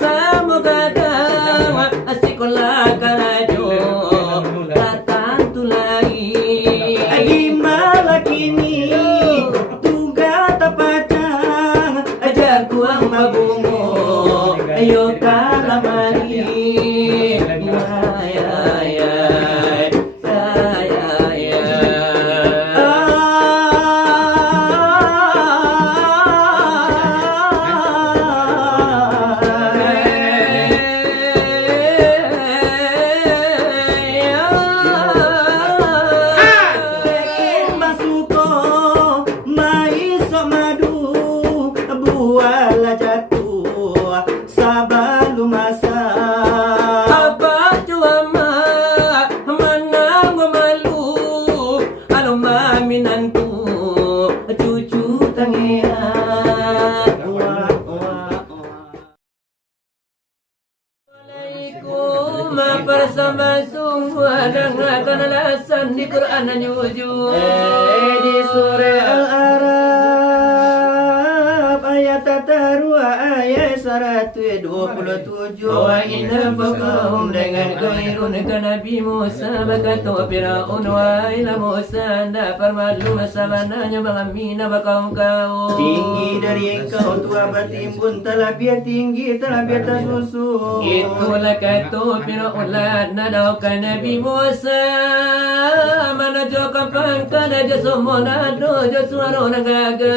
sama kadang asikola karajo datang tulai Gimana kini tuga tapacang ajar kuang mabungo ayo kalamari bersama sungguh dengan alasan di Quran nyuju di surah Al-Araf ayat tatarua ayat 127 wa inna faqahum dengan khairun ka Nabi Musa bakatu Fir'aun wa ila Musa anda permalu masabananya mengamina bakau kau tinggi dari engkau tua batimbun telah biar tinggi telah biar tersusun itulah kata Fir'aun nadau ka Nabi Musa manajo kampangkan aja semua nado jo suara nagaga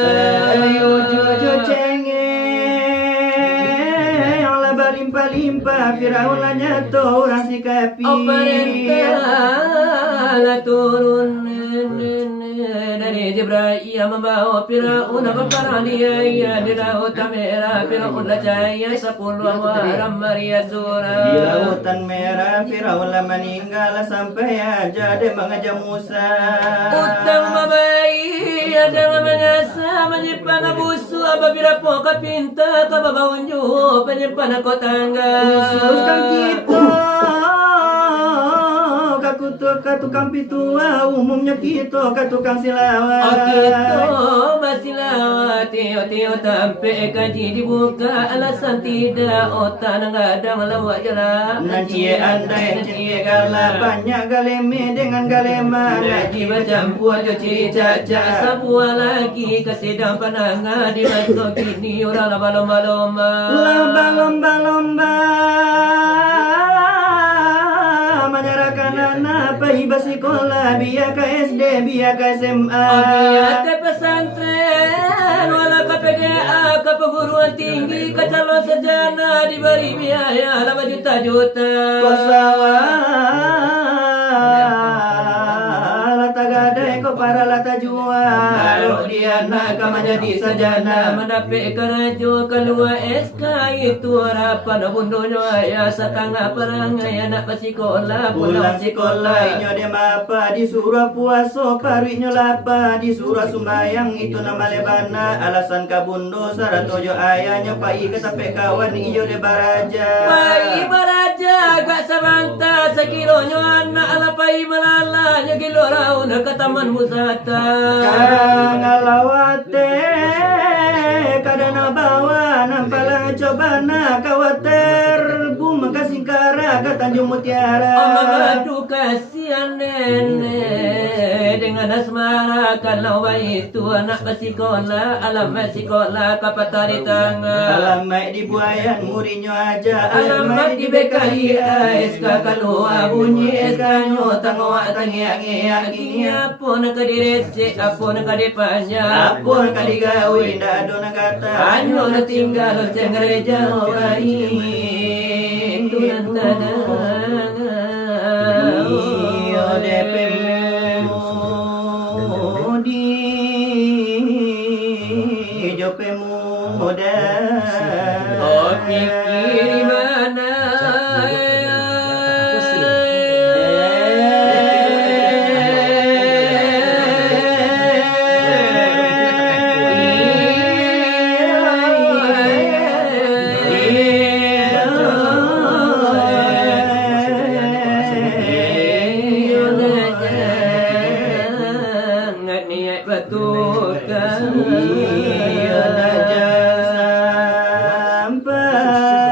ayo jojo cengeng ala balimpa-limpa Firaun lah nyato orang sikapi perintah turun dari Jibril membawa Firaun ke parania di laut merah Firaun lah cahaya 10 waram Maria surah di lautan merah Firaun lah meninggal sampai aja dia mengajak Musa utang mabai ada mengasa menyimpan busu apabila pokat pinta kababawan juhu penyimpan kota khususkan kita ke tukang pitua umumnya kita ke tukang silawat kita masih lawat tio tampe kaji dibuka alasan tidak otak ngadang lawak jalan nanti anda yang cie gala banyak galeme dengan galema ngaji bercampur jo ciri caca sebuah lagi kesedang pananga di masuk kini orang lomba-lomba lomba menyerahkan anak pergi sekolah biar ke SD biar ke SMA biar ke pesantren walau ke PGA ke perguruan tinggi ke calon sarjana diberi biaya 8 juta para lata jual dia nak menjadi sarjana mendapat kerajo keluar SK itu harapan bundonya ayah setengah perangai anak pasikola pulang sekolah inyo dia apa disuruh puasa paruinyo lapa disuruh sumbayang itu nama lebana alasan kabundo saratojo ayahnya pai ketape kawan iyo de baraja pai baraja gak sabanta sekilonyo anak alapai malala nyagilo raun ke taman musata ngalawate kadana bawa nampala coba na kawater bum kasingkara ke Tanjung Mutiara aduh kasihan nenek dengan asmara kalau itu anak sekolah alamat sekolah kapatari tangan alamat di Buayan murinyo aja alamat di BKI SK keluar bunyi SK nyo tangwa tangiak-ngiak gini apun ke direse apun ke dipanya apun ke digawe ndak ada kata anyo na tinggal ceng gereja wain tunan tanah iyo DP mudi jope muda pikir mana iya aja sampai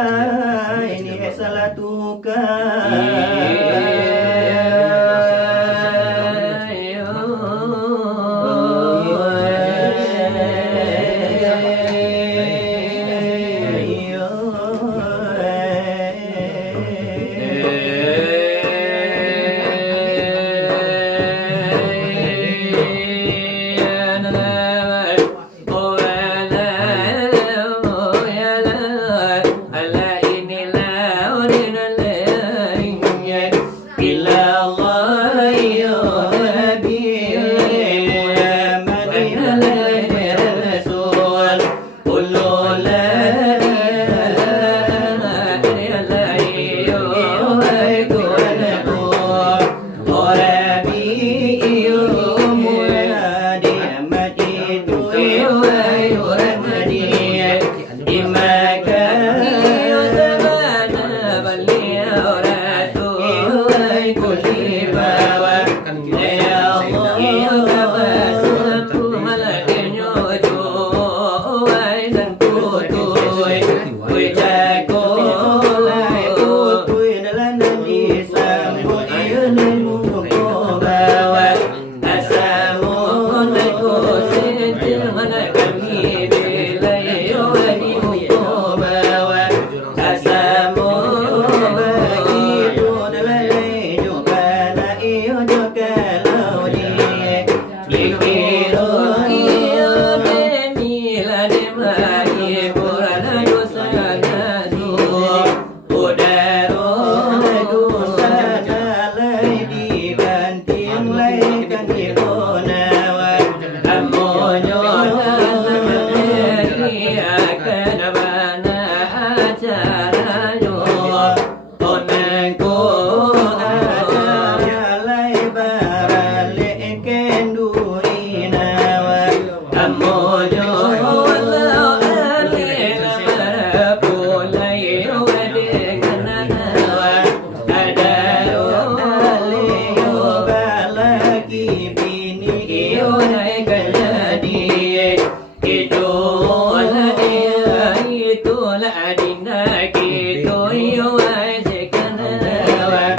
la adina gitu yo ai sekana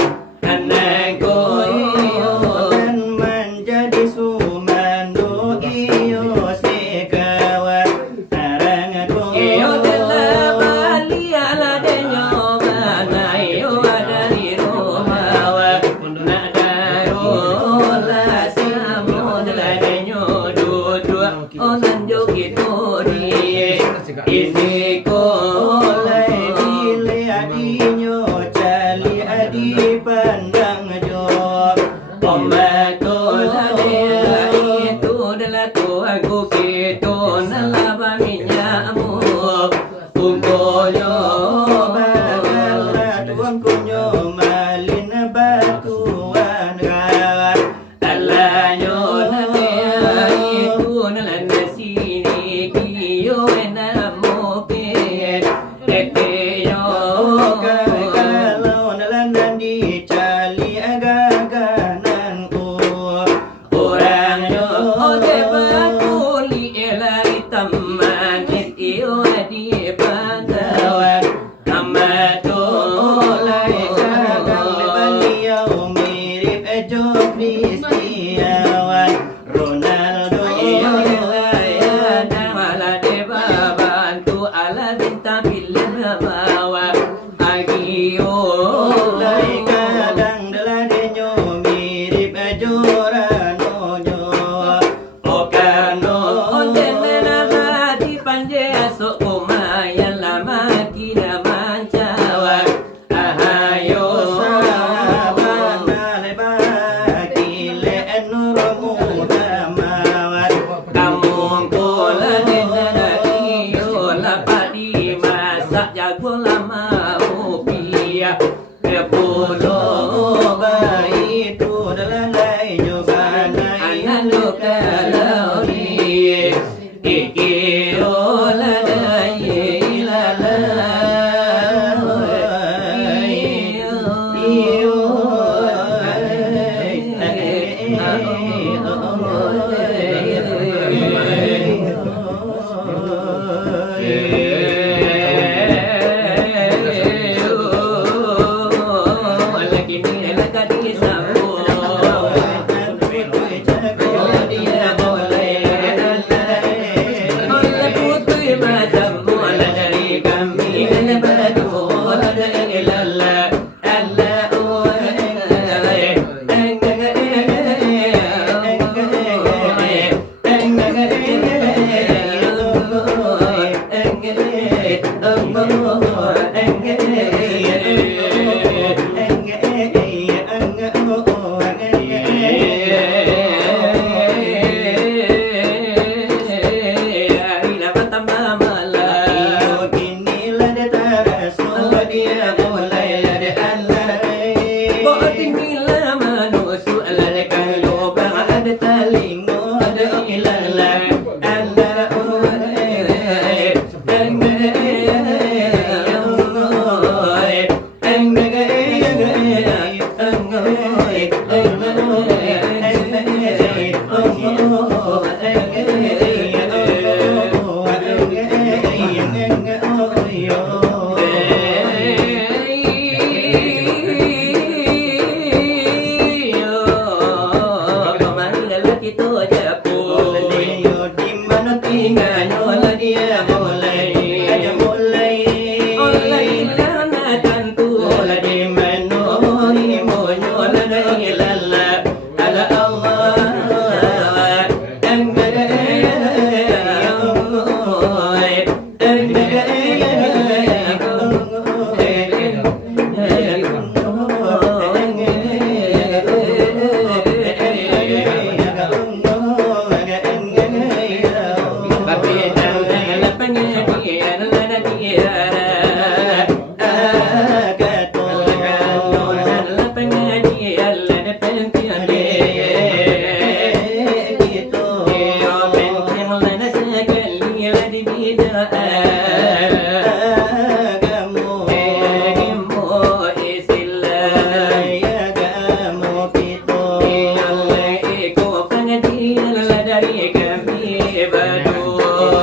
anangku dan menjadi sumando iyo sekawa arangku iyo telah bali ala denyo mana iyo dari romawa nak daro la samo la denyo duduk onan jokitu di isiko oleh dile adinyo cali adi pandang jo Pembetul dia itu adalah tuanku gitu nalaba minyamu Pungkolyo bagala tuang kunyo malin batuan kawan Alanyo nalia itu nalanda sini Kiyo enamu ke Eteyo kalau nalandan di cali agagananku Orangnya ode bakuli elai taman iyo adi pantawan amato oleh kakang beliau mirip Ejo Kristiawan Ronaldo iyo elai ada wala de babantu ala bintang bilan bawa agio oleh kadang deladenyo mirip Ejo Ranonyo Okano ondenena hati panje asok kumayan lama kina mancawa ahayo kamu kola denana iyo lapat di masak jago lama upia kepulo anan luka lauri ikiola daye ilala lagi ni lagi sabu dia boleh oleh putri macam bola dari kami dan batu bola dari lala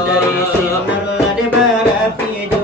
dari sinar de barafi jo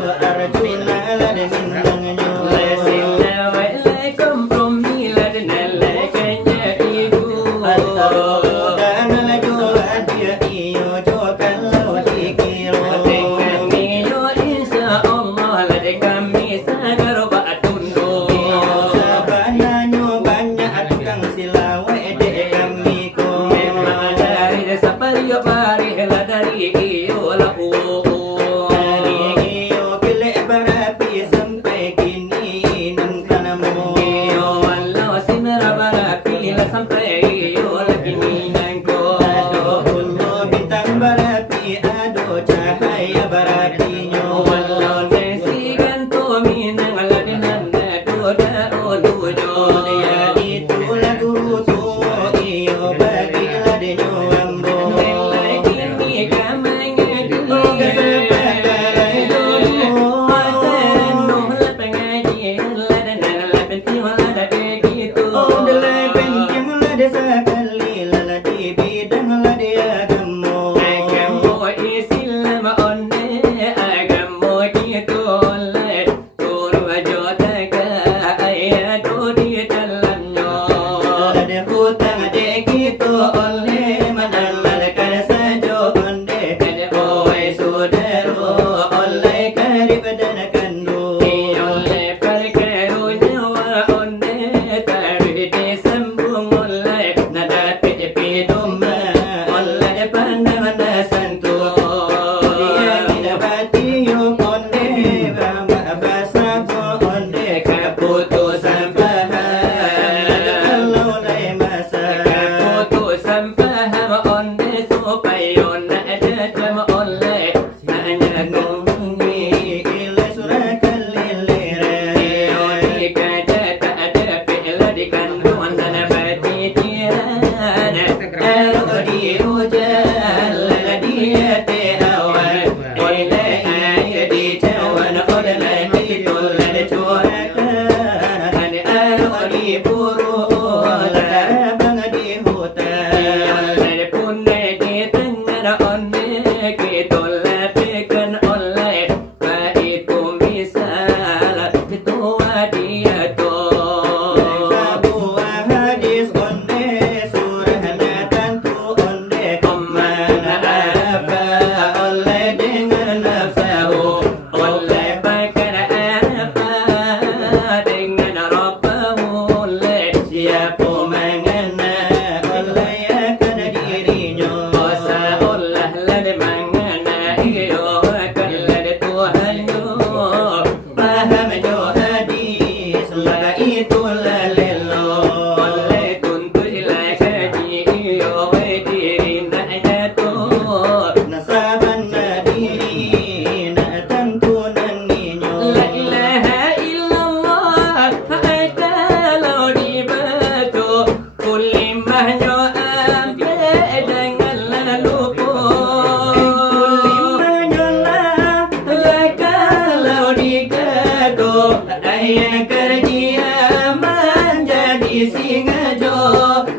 kalau diketuk ayah kerja menjadi singa jo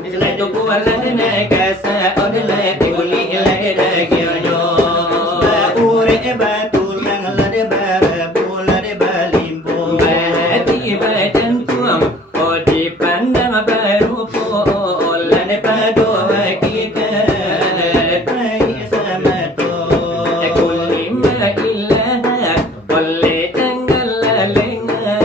selain tu kuala naik kasa odlah tuli lai dagio ure batu lang lade barabu lade balimpo bati badan tuam odi pandang baru po lade pado hakikat ai sama to kulima ilah boleh tanggal lenga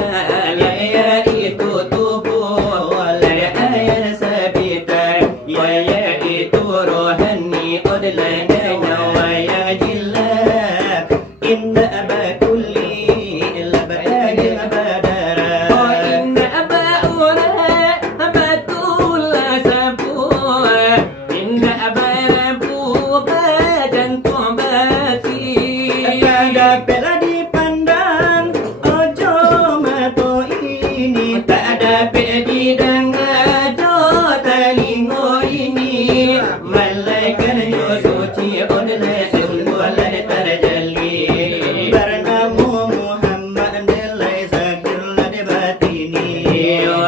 ya itu tubuh lade ayat sabita ya itu rohani odlah nyawa ya jillah inna aba kulli illa badagil badara oh inna aba ura abatul sabu inna aba rabu badan tumbati ada bela dipandang ojo mato ini tak ada pedi dan ojo telingo ini malaikat yo suci online sungguh lade terjali bernamu Muhammad delai zakir lade batini yo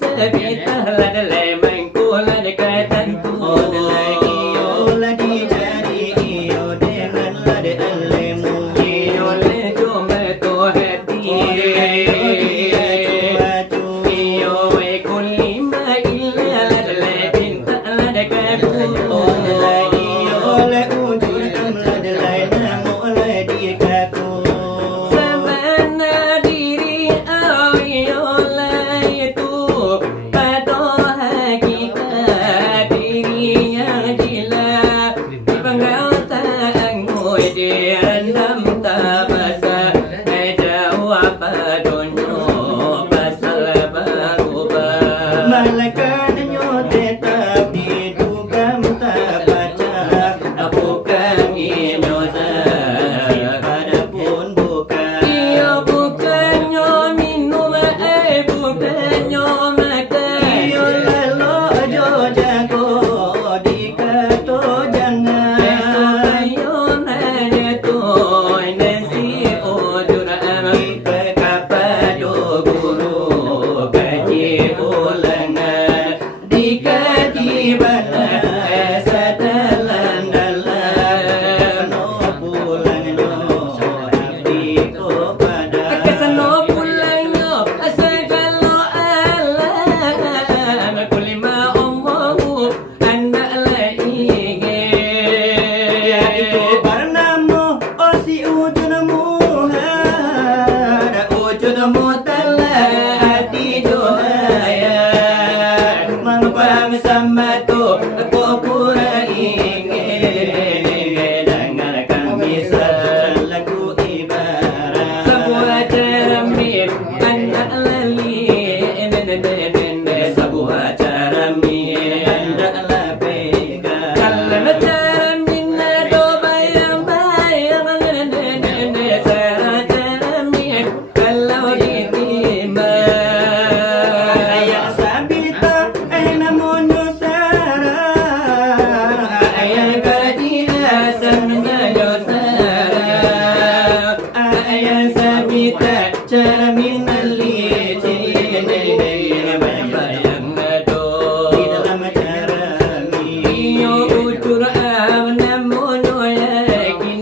sabitah lade lemengku lade kaitanku lagi yo ladi jari yo dengan lade alemu yo le cuma tu hati yo kulima illa lade cinta lade kaku oleh ujur amlad laina mulai dikaku samana diri oleh itu pada hakikat diri yang gila dipenggal tangguh di rendam tabasa jauh apa dunyo pasal berubah malaikat tetap diduga tak baca bukan inyosa pada pun bukan iyo bukannya minum bukannya makan iyo lalu ojo jago dikato jangan esokayo nanya tuh nasi ojur anak kapado guru kaji ulangan dikati bana sadalan dalan no pulang no abdi kepada kesano pulang no asagalo Allah kulima Allahu anda lainge ya itu barnamu osi ujunmu ada ujunmu telah hati dohaya mengpam sama tu aku pura ingin dengar kami selaku ibarat sebuah cermin anda lali sebuah cermin anda lapika kalau cermin do bayang cermin kalau ditimba ayah sabita namun yusara ayah kadina samna yusara ayah sabita cermin liti bayang do di dalam cermin iyo ujur namun yakin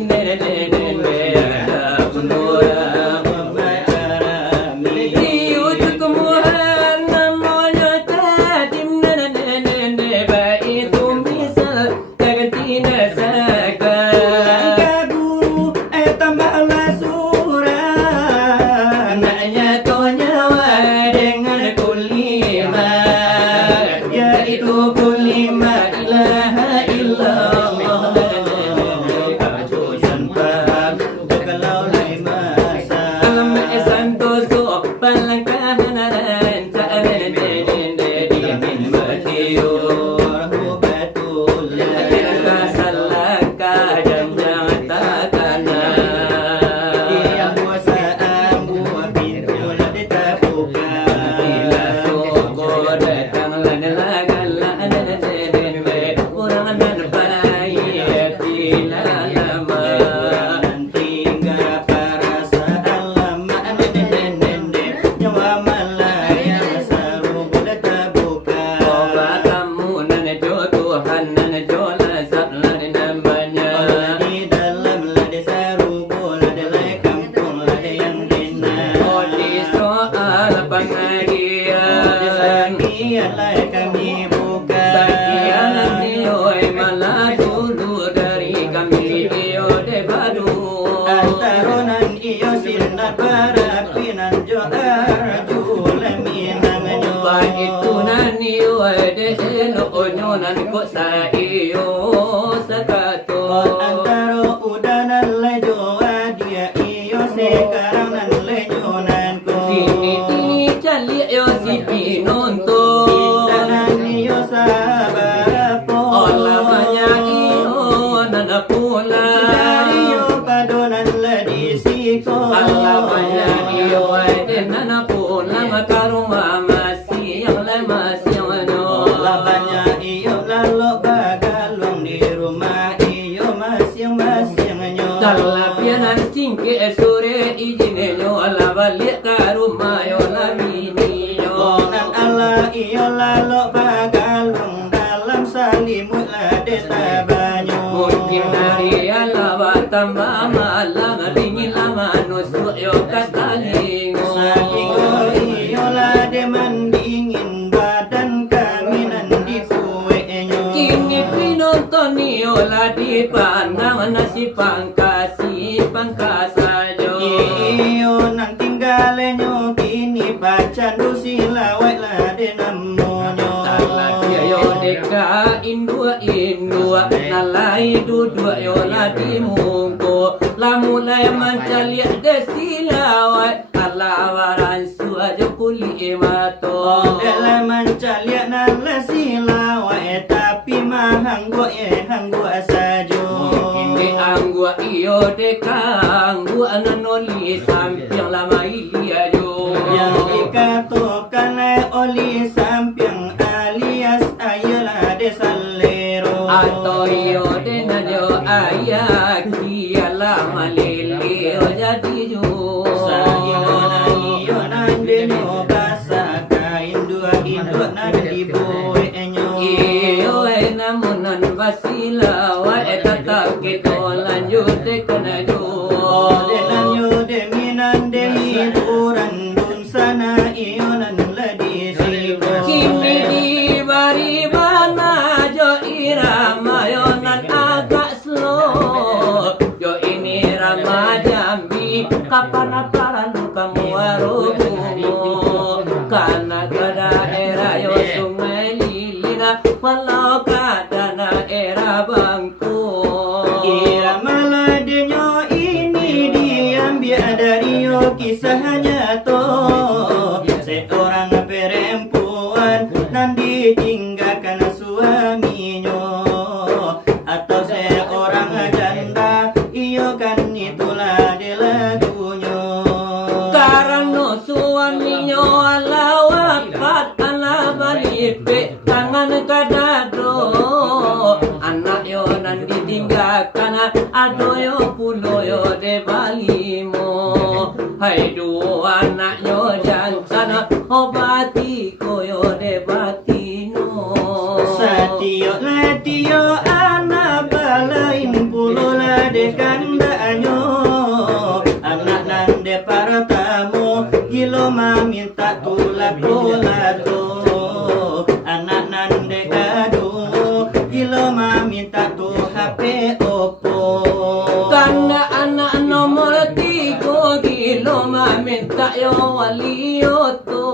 tambahlah surah Minat barapinan jo arju leminang nyo. Itu nani wade no onyonan ko sa iyo sakato. Antaro udanan lejo adia iyo sekarang nan lejonan ko. Ini cali yo si pinonto. Danan iyo sabapo. Ola banyak iyo nana pula. Dari yo padonan ladisiko. Ola banyak iyo wade nana pula makaruma masih yang Labanya iyo lalo bagalong di rumah iyo masing-masing nyo. Talapianan singke sore izine nyo ala balik ke rumah yo labini nyo. Nan ala iyo lalo bagalong dalam salimut lade tabanyo. Mungkin hari ala batamba malang dingin lama nusuk yo katalingo. Sahingo iyo lade mandingin badan kami nan di puwe nyo. Kini pinonton yo ladi pandang nasi pangkasajo. Iyo nang tinggale nyo kini pacandu silawai lade namo nyo. Yo deka indua nalai dudua yo ladi mungko lamulai mancali desilawat alawaran suaja kuli mato. Dalam mancalia nala silawai tapi mahanggo hanggo sajo. Kini anggua iyo deka anggua nanoli sampiang lama ilia yo. Yang dikatakan oli sampiang alias ayalah desalero. Atau iyo dengan yo ayah kialah malili yo jadi jo. Sahilonan iyo nande nyo basa kain dua induk nandi boy enyo. Iyo namunan basila wa tetap kita lanjut dekana jo. Denan yo deminan de hiburan dun sana iyo nan ladisiko. Kini di bari mana jo irama yo nan agak slow. Yo ini rama jambi kapan aparan kamu warugumo. Karena ke daerah yo sungai lilina walau ke daerah bangku. Irama ladenyo ini diambil dari yo kisahnya to. Seorang perempuan nan ditinggalkan suaminya. Atau seorang janda iyo kan itulah de lagunya. Karena suaminya ala wafat ala balik tangan kadado. Anak yo nan ditinggalkan ado yo pulo yo de balimo. Hai dua anak yo jansana obati koyo de batino. Satio latio anak balain pulo lade kandanyo. Anak nande para tamu gilo maminta tulak pulato. Anak nande kado gilo maminta tu HP Oppo. Karena anak nomor 3 kilo maminta yo walio to.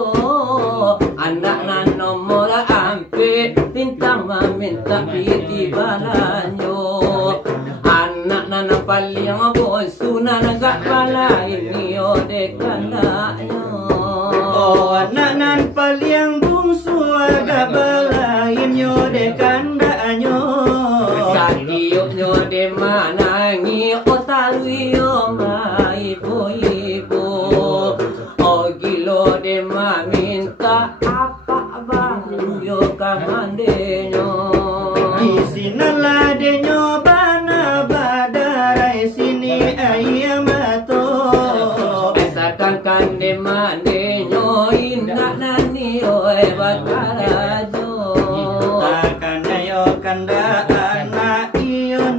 Anak na nomor ampe bintang maminta piti balanyo. Anak na paling bonsu na nagak balain yo dekandayo. Oh anak nan paling bungsu agak balain yo dekandanyo. Satiyok nyo de manangi otawi yo maibo-ibo. O gilo de maminta apa bang yo kamandenyo. Di sinalah denyo bana badarai sini ayam mato. Esakan kan de mandenyo indah nani oe bakarajo. Takkan ayo kanda anak iyo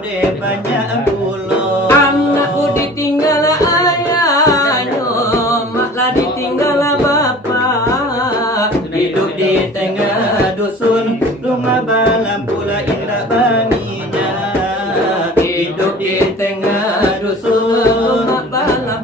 de banyak pulo. Anakku ditinggal ayahnya, maklah ditinggal bapak. Hidup di tengah dusun, rumah balam pula indah banginya. Hidup di tengah dusun, Rumah balam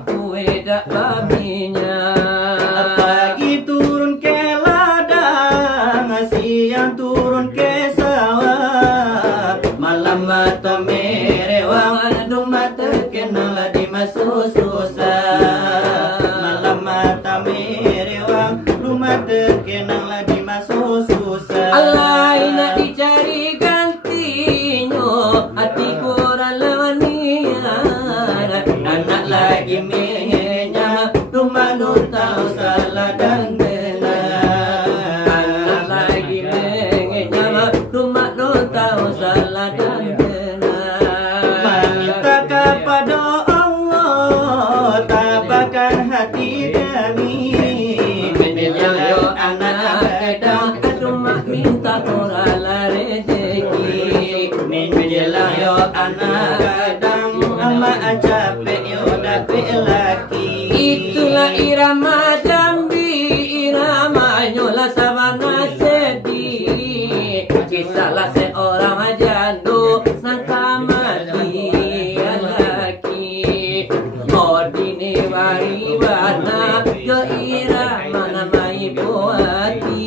lagi mengenya rumah nur tahu salah dan benar. Anak lagi mengenya rumah nur tahu salah dan benar. Meminta kepada Allah tapakan hati kami. Menjaga anak kadang rumah minta orang rezeki. Menjelang yo anak kadang ama capek yo dapet laki. Itulah irama Jambi, irama nyola sabana sedih. Kisahlah seorang jando sangka mati laki. Ordine waribana yo irama namai buati.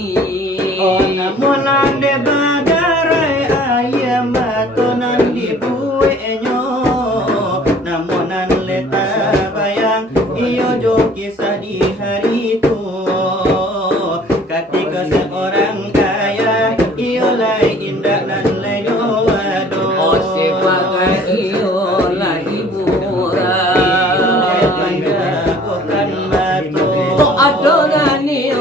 Oh namun ande badarai ayam matonan di buenyo. Namun an leta bayang iyo jo kisah di hari itu. Ketika seorang kaya iyo lai indah dan lai jodoh. Oh sebagai iyo lagi oh adonani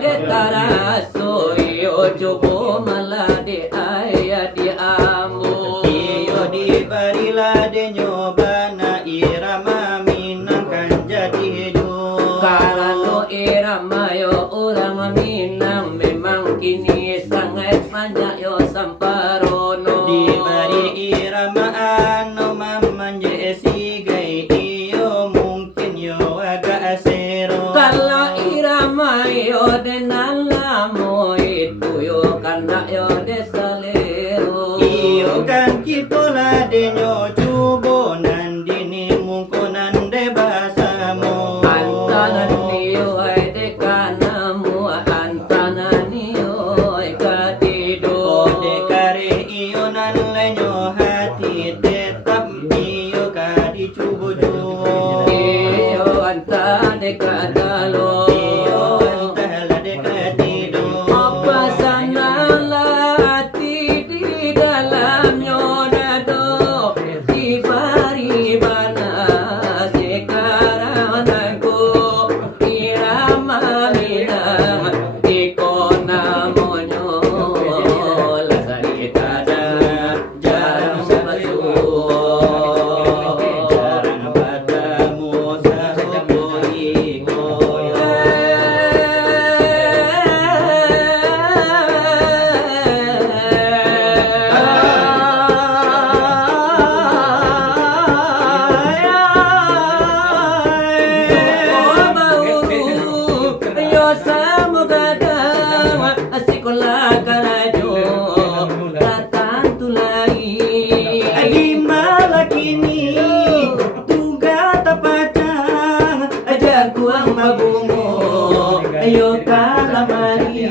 de taraso yo coba malah de ayah di ambo Iyo dibarilah de nyoba na irama minangkan jadi hidup. karena irama yo orang minang memang kini sangat banyak yo samparono Dibari irama anu mamman jesi gai iyo mungkin yo agak asero. kalau irama yo denan lamo itu yo karena yo desalero Iyo kan kitola de nyo cubo nandini mungkunan de basamo. Antanan niyo ay dekanamu, antanan niyo ay katido. De kare iyo nan lenyo hati tetap iyo kadi cubo-cubo. Iyo anta dekadalo. Iyo antala de katido. Apa sana lati di dalamnya dado, di paribana sekarang aku irama minang ikona monyo lasari tada jarang Jarang padamu sahubo iko. Adi malakini tuga tapacang ajar kuang mabungo ayo kalamari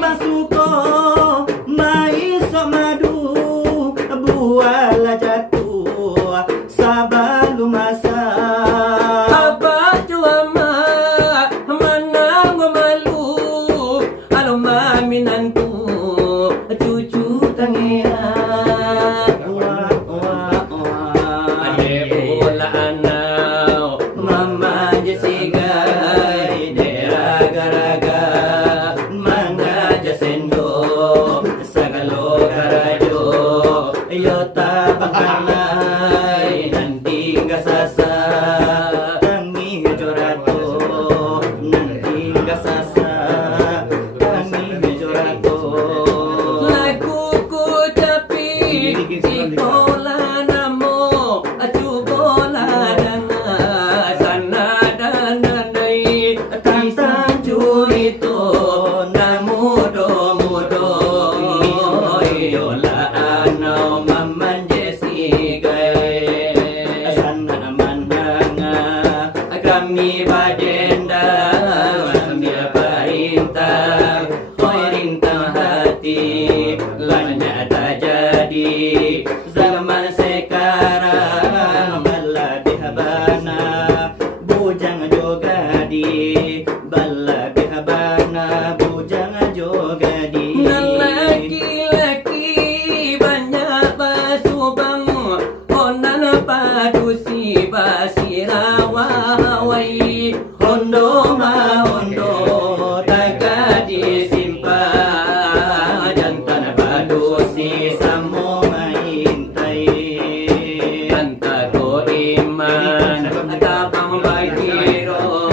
Masuko maiso madu buala jatuh sabalu masa. Apa cuama mana malu kalau maminantu cucu tangera ade bola anau mama jesiga dera garaga manga jasendo sagalo garajo yo tabakanai nanti gasasa kami jorato nanti gasasa kami jorato lagu ku tapi sikola namo acu bola danga sana danai kisan curito namudo mudo yola anau mamman jesi gae sana naman hanga kami badenda sambil perintah hati lanya taja jadi. Zaman sekarang bala bihabana bujang jogadi, bala bihabana bujang jogadi. Laki-laki banyak basubang, onan padusi basirawawai, hondo ma hondo tagadi simpan, jantan padusi samo maintai. Anta ko iman tapang bagiro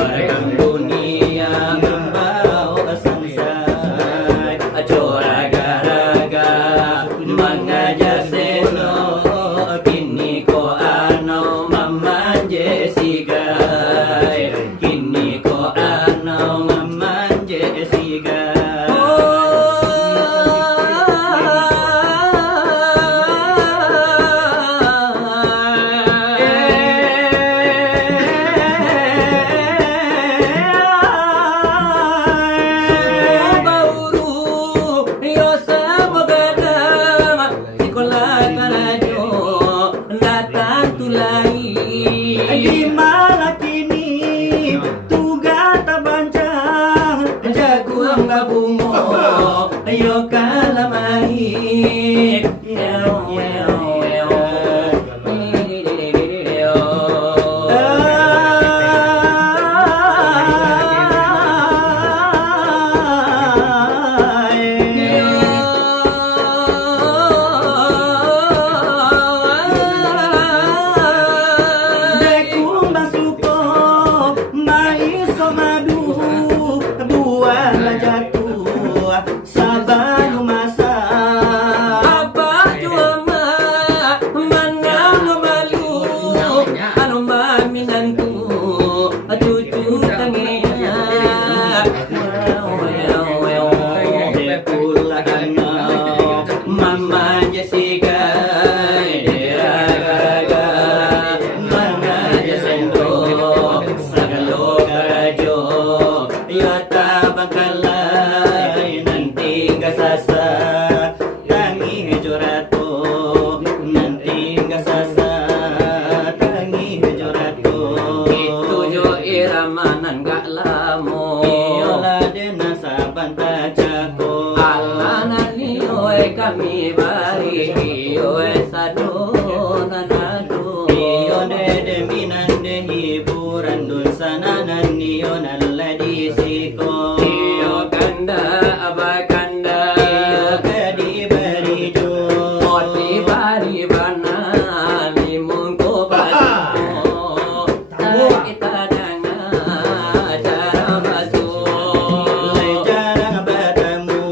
kang dunia Membau sansai acora garaga mengajar seno, kini ko ano mamanje sigai, kini ko ano mamanje sigai. Di mana kini tuga tabancang, jagung gabungo ayo kalamai. Dekung basuko mai somadu, buah jatuh sabanu masa. Apa cuma menang malu, anu maminanku cucu tangenya. Dekula ano mama Jessica deraga, mama Jesendo sagalo garajo, yata bangkalay nanti gasasa, tangi jorato nanti gasasa, tangi jorato. Itu jo iramanan gak lamo. Iola dena sabanta cako, Alanan niyo'y kami bari, iyo'y sadonan ado. iyo dede minande hiburan dun sananan niyo naladi siko. Iyo kanda aba kanda, Iyo kadi barijo, oti bari bana limun ko basuko. Kita dengar cara basuh. lay jarang batamu,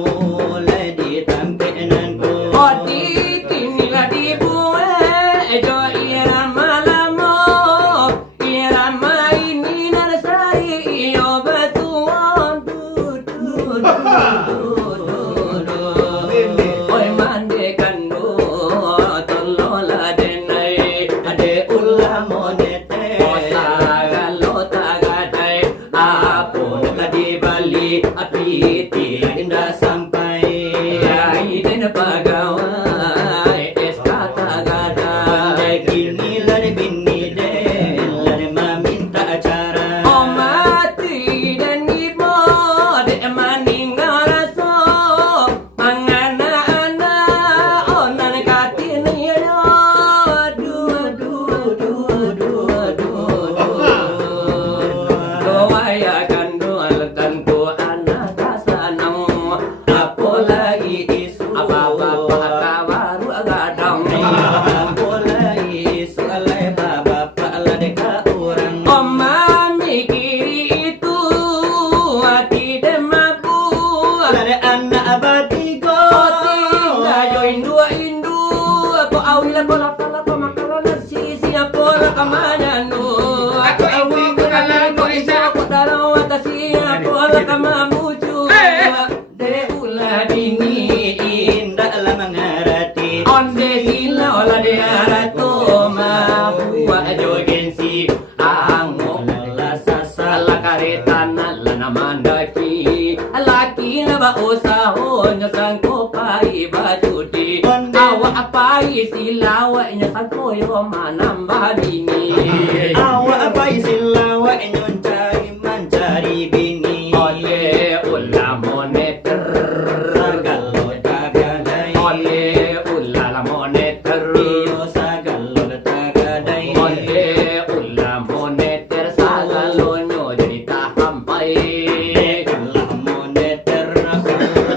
lay ditampinan ko. Oti tinilah dibuat jo irama lamo, irama ini narsari iyo batuan oi mande kando tolola denai ade ulah Monete, osaga lota gadai apun tadi bali apiti indah sampai. ai den pagawai es kata gadai Kini lari bini de, lari meminta acara. oh mati dan ibo de maninggal raso mangana ana onan katin yo doaya kandual kanku anak kasanang Apalagi isu, apa-apa kawaru agadang apalagi isu alay bapak ala deka orang. Oma mikiri itu hati demabu Lari anak abatigo, Tinggal indu Aku awila bola pala pemakala nasi siapola kamananu Aku awila ko isa aku taraw atasi aku ala kamamuju de ulah dini indah lah mengarati. Onde sila ola de arato mabuwa jogensi Ango Lah sasa ala karetan ala naman daki Laki na ba usahon Nyo sang ko pa iba judi Awak apa istilah awaknya sakoyo manambah bini. Awak apa istilah awaknya mencari bini. Oleh ulah moneter, Sagalo tagadai. oleh ulah moneter, Iyo sagalo tagadai. oleh ulah moneter sagalonyo jadi tahampai. Kalah moneter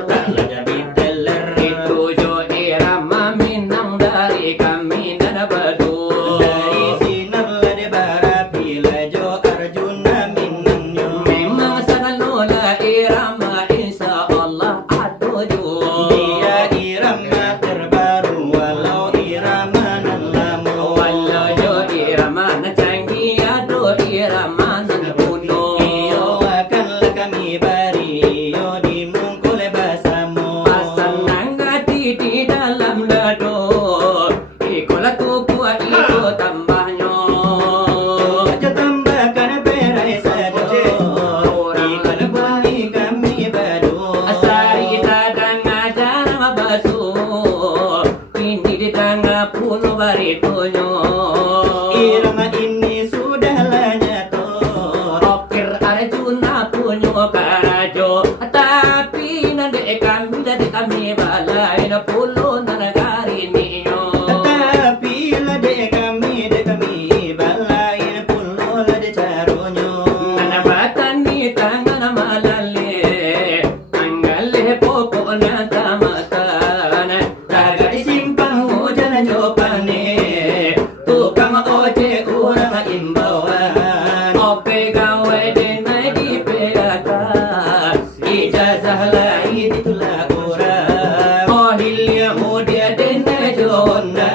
kalah jadi teller. Itu jo irama minang dari kami dan berdua. Dari sinar lade barapi lajo Arjuna minangyo. Memang sangat nola irama insya Allah ado jo. Dia irama terbaru walau irama nan lama. Walau jo irama na canggih ado irama na kuno. Iyo akanlah kami bari iyo dimungkul basamu. Pasang nangati di dalam dado. Ikolah tuku itu tambahnya. Aja tambahkan perai saja. Ikan bagi kami badu. Asari kita danga jarang basuh. Ini di tengah pulau baritonyo. Irama ini sudah nyata. Okir Arjuna punyo karajo. Tapi nanti kami dari kami balai na pulau na nagari niyo. Tapi lade kami balain pulo lade caronyo. Nanabatan ni tangan malali. Anggale popo na tamatan. Taga di simpang hujan jopane. Tukang oje urang imbawan. Ope gawe denai di PHK. Ijazah lain Itulah orang. oh hilya mudia denai jona.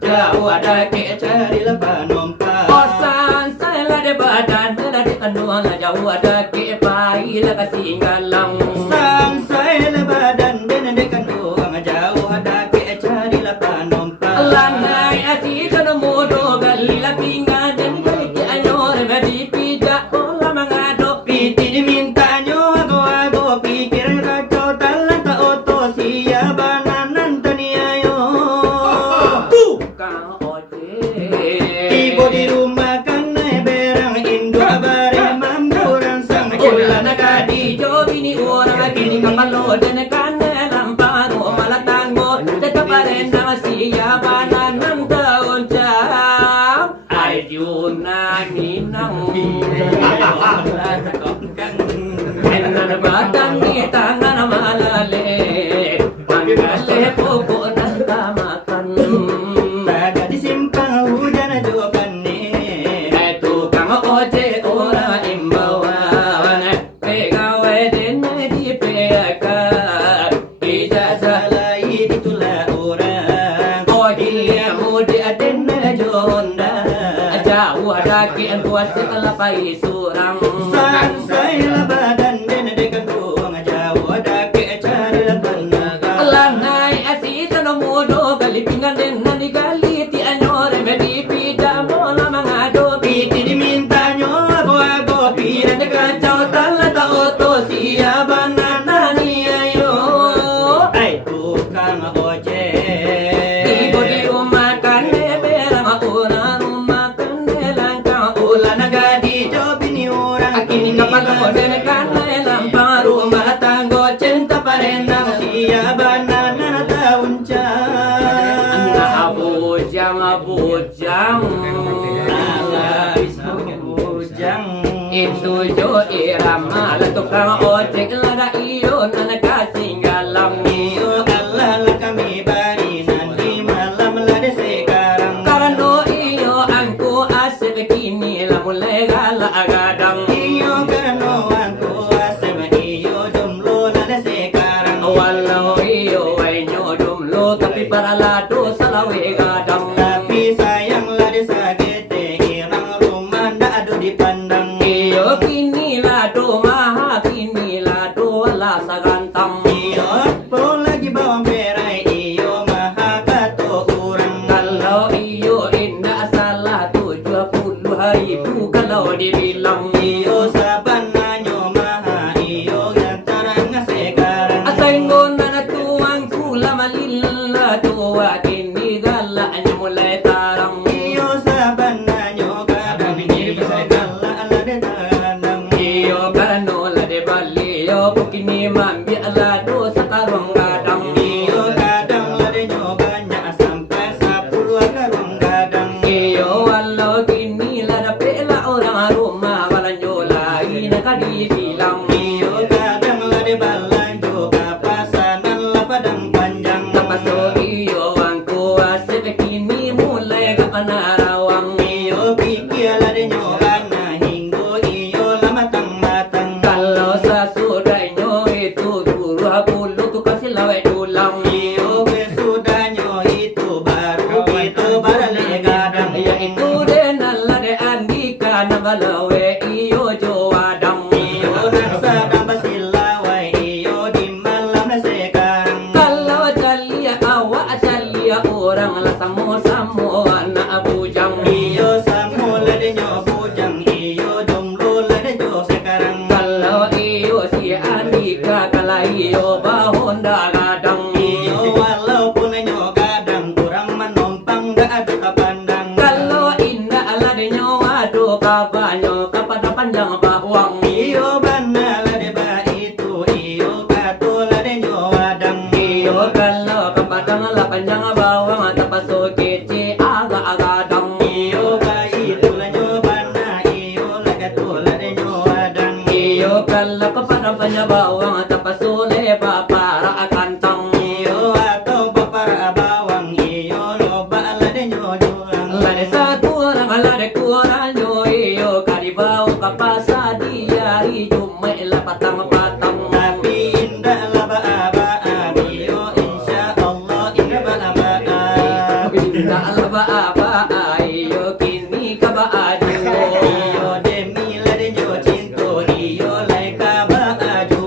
Jauh ada kece. Carilah panompa. Osan saya de badan la de tanua la jauh ada ke pai la kasinggalang. Sang saya badan dan dekan doang jauh ada ke carilah panompa. Lanai asi kana modo gali la pinga dan gali ki anyor ngadi pija ola mangado. Piti diminta ago pikir kacau talan tak oto siya bananan taniayo. Kang oje. Ibu di rumah kan berang Indo bare mamburan sang Ola nagadi jo bini orang kini kamalo dan kana lamparo malatango tetap arenda siya bananan taon jam. Arjuna minang. Enan batang di tangan malale. Manggale pokok nan tamakan. Taga di simpang hujan jopane. Tukang oje ora imbawan. Pegawe dene di PHK. Ijazah Lain itulah orang. oh hilya mudi adene jonda. Jauh ada kian kuat setelah pai surang. Sang saya badan dan dekan doang jauh ada ke carilah penaga. Lanai asi tano modo gali pinggan den nani gali ti anyore medi pida mola mangado. Piti diminta ago Pira de kacau tala ta oto siya banana ni ayo. Ay tukang ojek. Ibu di rumah kane berang una rumah kane langkang ulan agadi Jo bini orang akini kapalo den kane lampang rumah tanggo cinta parendang siya banana taun Anak bujang bujang bujang. itu jo irama la tukang ojek lada iyo nana kasinggalang. Iyo Allah lah kami bari nanti malam lade sekarang. Karena iyo angku asep kini la mulai gala agadang. Iyo karena aku asem iyo jomblo lade sekarang. Walau iyo wainyo dumlo tapi para lado salawe gadang. Tapi sayang lade sagete irang rumah ndak ado dipandang. Iyo kini lado maha kini lado la sagantang. Iyo pro lagi bawa berai iyo maha kato urang. Kalau iyo indah salah 70.000 kalau dibilang. Iyo saban nanyo maha iyo yang tarang sekarang. Asay ngo na natuang kula malila tua kini galaknya mulai tarang. Iyo sabana nyo kadang iyo gala ala de tanang. Iyo karano la de bali yo kini mambi ala do sakarong gadang. Iyo kadang la de nyo banyak sampai 10 karung kadang. Iyo walau kini la da pela orang rumah balanjo lagi nakadi bilang. Iyo kadang la de balanjo kapasanan la padang panjang. Tapaso iyo ang kuwasip kini mulai kapanarawang. Iyo pikir la de nyo kana hinggo iyo la matang-matang. Kalau sa suday nyo itu 20 tu kasih laway dulang. Iyo sudah nyo itu baru itu barale gadang. Ya itu din ala de andika na balawe iyo jowadang. Iyo naksadang basilaway iyo di malam na sekarang. Kalau calia awa calia orang la samo na abujang. Iyo samula de nyo bujang iyo jomblo la de nyo sekarang. Kalau iyo si andika kala iyo bahonda gadang. Iyo walaupun nyo kadang kurang menompang gak ada kapandang. Kalau indah ala de nyo ado kabanyo kapada panjang bawang. Iyo bana la de ba itu iyo kato la de nyo wadang. Iyo kalau kapadang la panjang bawang tapaso kece aga-agadang. Iyo ba itu la nyo bana iyo la kato la de nyo wadang. Iyo kalau kapadang panjang bawang tapaso lepa para akantang. Iyo atau papara bawang iyo loba la de nyo julang. Lade satu orang lade kurang yo iyo karibau kapasa diari cuma la patang-patang. Tapi indah la ba iyo insya Allah indah ba Binda alba aba iyo kini kaba ajo. Iyo demi la de nyo cinto iyo lai ka ba aju.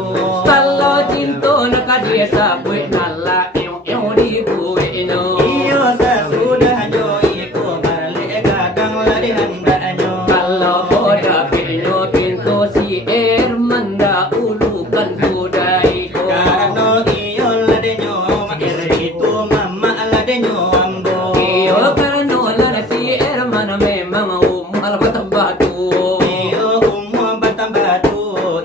Kalau cinta nakadia sabui nala eu di bue ino. Iyo sudah nyo iko balik kadang la de handa nyo. Kalau boda pino pintu si Ermanda ulukan budai ko. Karena iyo la de nyo maer itu mama la de nyo ambo. Iyo karano la si Ermana memang albat batu. Iyo batang batu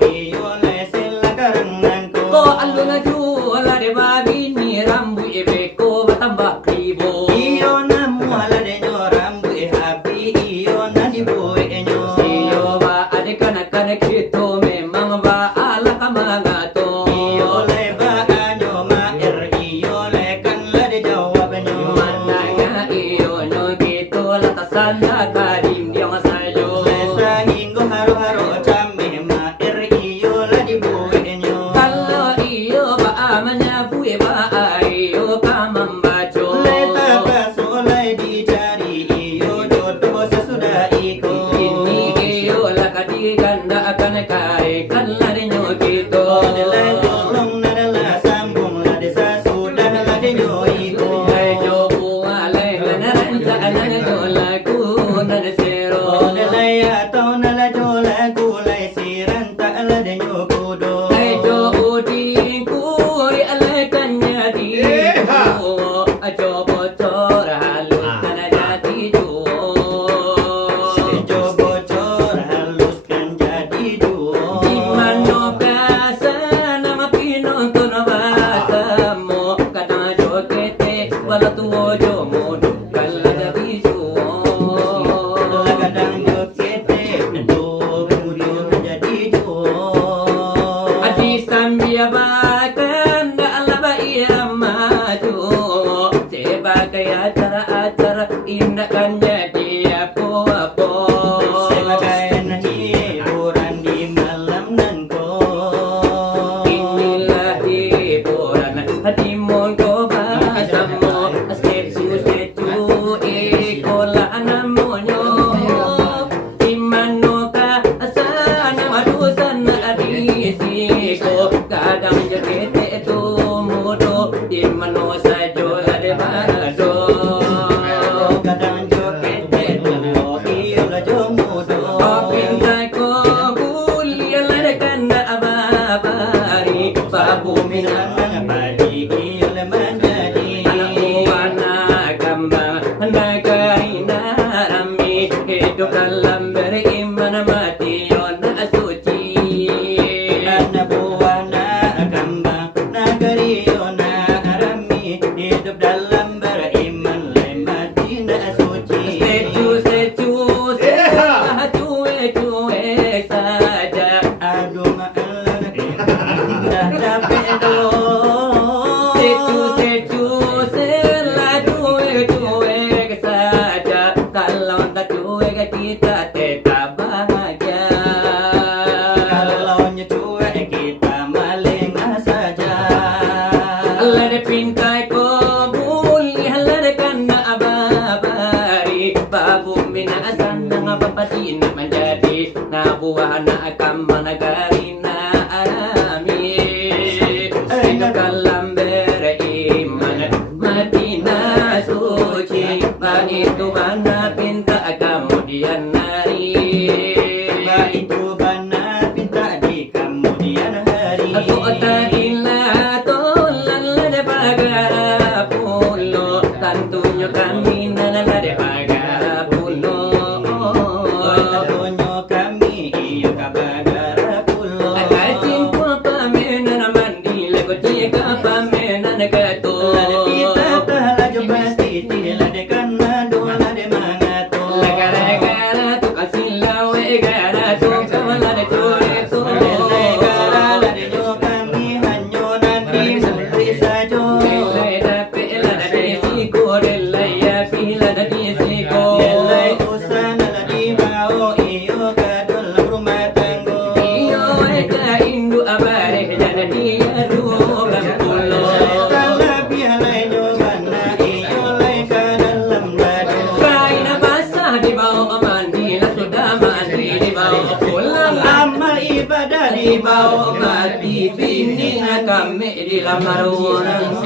iyo lesel la karangan ko. Ko alun na juala de babi ni rambu ebeko batambak ribo. Iyo namu la de nyo rambu happy iyo na di boy nyo. Iyo ba adik-anak itu memang ba ala kamagato. Iyo le ba nyo maer iyo le kan la de jawab nyo. Mana nga iyo nyo gitu latasan na karimbyang sayo. Sa hinggo haro-haro chame maer iyo la di boy nyo. Kalau iyo ba amanya buwe ba iyo kamambacho. Leta paso lai dicari iyo jodoh sesudah iko. Ini iyo lakadi ganda akan kai kan lari nyo gitu. Nilai tolong nadalah sambung la desa sudah la de nyo iko. Ay jo buwa lay lanaranca anang jo lagu nan sero. Nilai atau nala jola kulai siran tak la de nyo kudo. Ay jo uding kuy alakanya di ajo bocor halus kana jati jo. Jo bocor haluskan jadi duo. Di mano kasa nama pinonton bahasa mo kadang jo kete wala tuwo jo mo kala jadi jo. Kadang jo kete do mudo jadi duo. Adi sambia bakan da alaba iya maju. Seba kaya acara-acara indah kan jadi apa-apa. Sebagai hiburan di malam nan ko. Inilah hiburan hatimu kau bahasamu. Secu-secu ikolah namonyo. Imano ka asana madusan adisiko. Kadang jekete itu mudo. Imano sajo lade bado. Kadang jo buana kamana karina alami Sino kalambere iman Madina suci Itu bana pinta kemudian hari Itu bana pinta di kemudian hari Aku otakila tolan lade pagar pulo Tentunya kami nanan lade pagar pulo Tentunya kami iyo kabagar pulo Akatin ko pamenan mandi Lago tika pamenan kato Lade kita tahala pasti lade kanado lade mangato Gara-gara tu kasilaw gara tu kawalade turito lade jo kami hanyo nanti mutri sajo Delay dape lada desiko delay ya pila da desiko Delay usan ladi mau iyo kadol rumah tanggo Iyo eka indu abare jana dia dugang pulo Kala bihalay nyo bana iyo lay ka dalam dado Kain na basah di bawah mandi la sudah mandi di bawah pulang Amal ibadah di di bawah mati bini kami di lamar orang